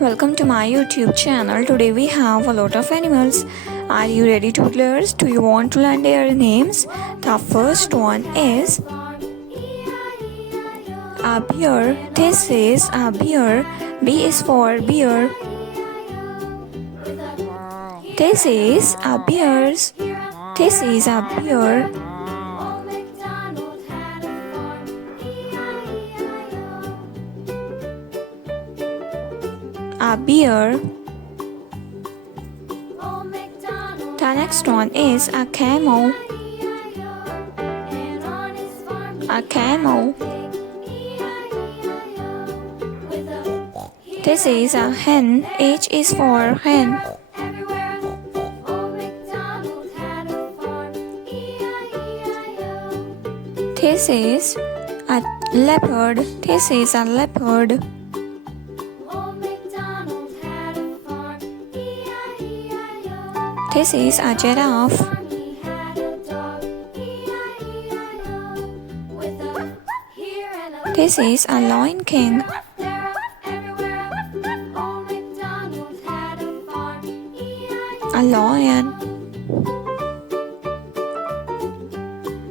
Welcome to my YouTube channel. Today we have a lot of animals. Are you ready, toddlers? Do you want to learn their names? The first one is a bear. This is a bear. B is for bear. This is a bears. This is a bear. A bear. The next one is a camel. A camel. This is a hen. H is for hen. This is a leopard. This is a leopard. This is a giraffe. This is a lion king. A lion.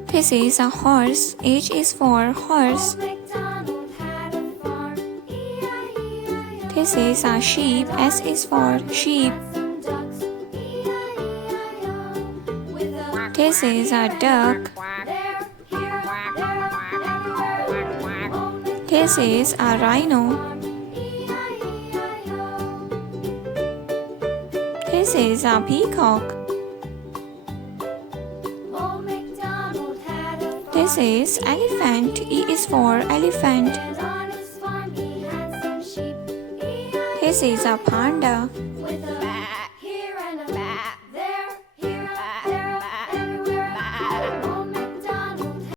This is a horse. H is for horse. This is a sheep. S is for sheep. This is a duck. This is a rhino. This is a peacock. This is elephant. E is for elephant. This is a panda.